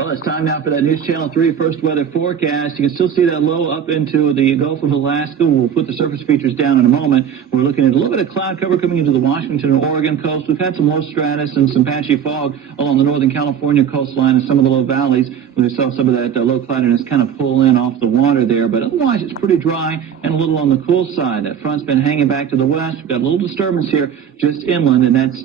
Well, it's time now for that News Channel 3 first weather forecast. You can still see that low up into the Gulf of Alaska. We'll put the surface features down in a moment. We're looking at a little bit of cloud cover coming into the Washington and Oregon coast. We've had some low stratus and some patchy fog along the northern California coastline and some of the low valleys. We saw some of that low cloudiness kind of pull in off the water there, but otherwise it's pretty dry and a little on the cool side. That front's been hanging back to the west. We've got a little disturbance here just inland, and that's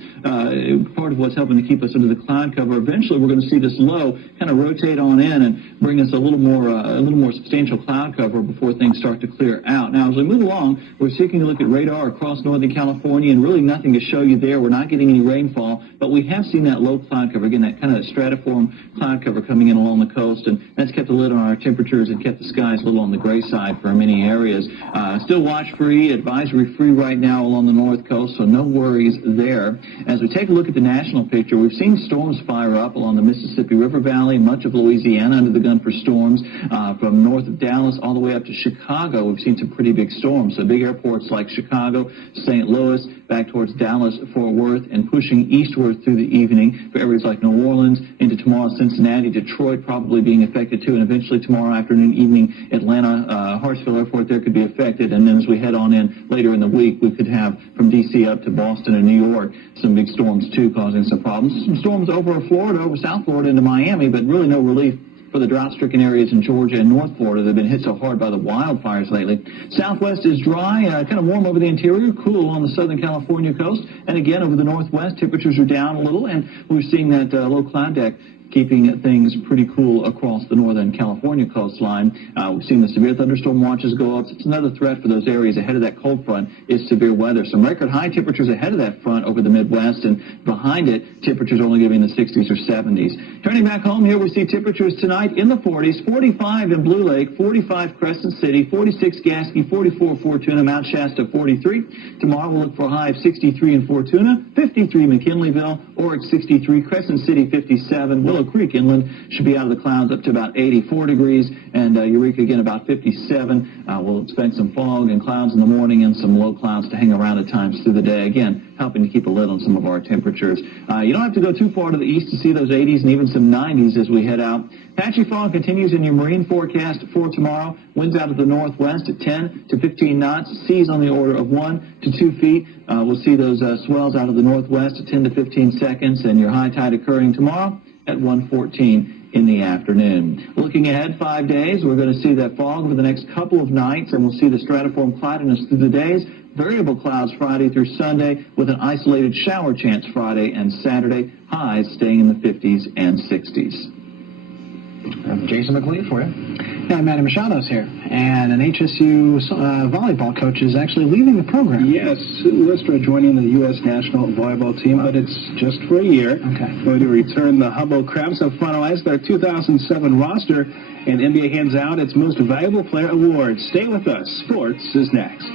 part of what's helping to keep us under the cloud cover. Eventually, we're going to see this low kind of rotate on in and bring us a little more substantial cloud cover before things start to clear out. Now, as we move along, we're taking a look at radar across northern California, and really nothing to show you there. We're not getting any rainfall, but we have seen that low cloud cover, again, that kind of stratiform cloud cover coming in along the coast, and that's kept a lid on our temperatures and kept the skies a little on the gray side for many areas. Still watch-free, advisory-free right now along the north coast, so no worries there. As we take a look at the national picture, we've seen storms fire up along the Mississippi River Valley, much of Louisiana under the gun for storms. From north of Dallas all the way up to Chicago, we've seen some pretty big storms. So big airports like Chicago, St. Louis, back towards Dallas, Fort Worth, and pushing eastward through the evening for areas like New Orleans, into tomorrow Cincinnati, Detroit probably being affected too, and eventually tomorrow afternoon, evening, Atlanta, Hartsfield Airport there could be affected. And then as we head on in later in the week, we could have from D.C. up to Boston and New York some big storms too, causing some problems. Some storms over Florida, over South Florida into Miami, but really no relief for the drought-stricken areas in Georgia and North Florida that have been hit so hard by the wildfires lately. Southwest is dry, kind of warm over the interior, cool along the southern California coast, and again over the northwest, temperatures are down a little, and we're seeing that low cloud deck keeping things pretty cool across the northern California coastline. We've seen the severe thunderstorm watches go up. It's another threat for those areas ahead of that cold front is severe weather. Some record high temperatures ahead of that front over the Midwest, and behind it, temperatures only going to be in the 60s or 70s. Turning back home here, we see temperatures tonight in the 40s, 45 in Blue Lake, 45 Crescent City, 46 Gasky, 44 Fortuna, Mount Shasta 43. Tomorrow we'll look for a high of 63 in Fortuna, 53 McKinleyville, Oryx 63, Crescent City 57, Willow Creek inland should be out of the clouds up to about 84 degrees, and Eureka again about 57. We'll expect some fog and clouds in the morning and some low clouds to hang around at times through the day, again helping to keep a lid on some of our temperatures. You don't have to go too far to the east to see those 80s and even some 90s as we head out. Patchy fog continues in your marine forecast for tomorrow. Winds out of the northwest at 10 to 15 knots. Seas on the order of 1 to 2 feet. We'll see those swells out of the northwest at 10 to 15 seconds, and your high tide occurring tomorrow at 1:14 in the afternoon. Looking ahead 5 days, we're going to see that fog over the next couple of nights, and we'll see the stratiform cloudiness through the days. Variable clouds Friday through Sunday with an isolated shower chance Friday and Saturday. Highs staying in the 50s and 60s. Jason McCleave for you. Yeah, Matty Machado's here, and an HSU volleyball coach is actually leaving the program. Yes, Sue Listra joining the U.S. national volleyball team, but it's just for a year. Okay. Going to return the Humboldt Crabs have finalized their 2007 roster, and NBA hands out its Most Valuable Player award. Stay with us. Sports is next.